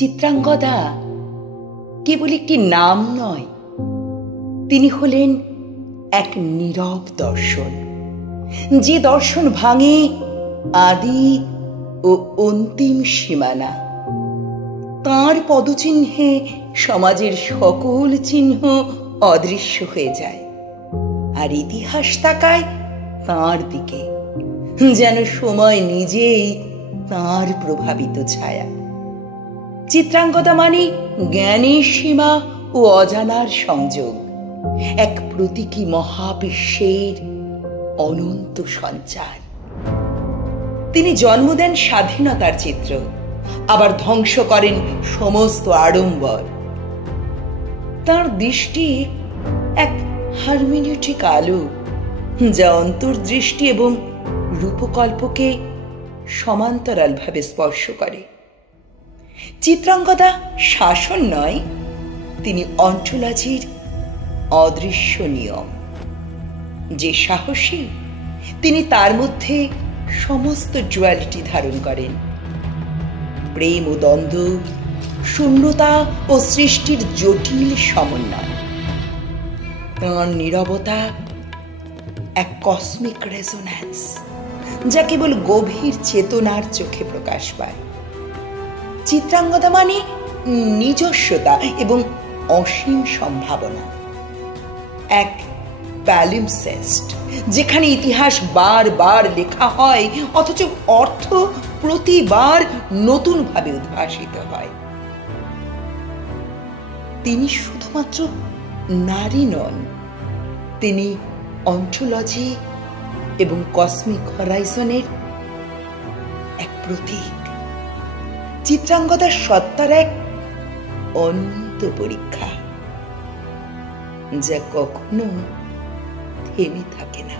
চিত্রাঙ্গদা কেবল একটি নাম নয়, তিনি হলেন এক নীরব দর্শন, যে দর্শন ভাঙে আদি ও অন্তিম সীমানা। তাঁর পদচিহ্নে সমাজের সকল চিহ্ন অদৃশ্য হয়ে যায়, আর ইতিহাস তাকায় তাঁর দিকে, যেন সময় নিজেই তাঁর প্রভাবিত ছায়া। চিত্রাঙ্গদা মানে জ্ঞানের সীমা ও অজানার সংযোগ, এক প্রতীকী মহাবিশ্বের অনন্ত সঞ্চার। তিনি জন্ম দেন স্বাধীনতার চিত্র, আবার ধ্বংস করেন সমস্ত আড়ম্বর। তাঁর দৃষ্টি এক হারমেনিউটিক আলো, যা অন্তর্দৃষ্টি এবং রূপকল্পকে সমান্তরালভাবে স্পর্শ করে। চিত্রাঙ্গদা শাসন নয়, তিনি অন্টোলজির অদৃশ্য নিয়ম। যে সাহসী, তিনি তার মধ্যে সমস্ত ডুয়ালিটি ধারণ করেন, প্রেম ও দ্বন্দ্ব, শূন্যতা ও সৃষ্টির জটিল সমন্বয়। তাঁর নীরবতা এক কসমিক রেজোন্যান্স, যা কেবল গভীর চেতনার চোখে প্রকাশ পায়। চিত্রাঙ্গদা মানে নিজস্বতা এবং অসীম সম্ভাবনা, এক প্যালিমসেস্ট, যেখানে ইতিহাস বারবার লেখা হয় অথচ অর্থ প্রতিবার নতুনভাবে উদ্ভাসিত হয়। তিনি শুধুমাত্র নারী নন, তিনি অন্টোলজি এবং কসমিক হরাইজনের এক প্রতীক। চিত্রাঙ্গদার সত্তার এক অনন্ত পরীক্ষা, যা কখনো থেমে থাকে না।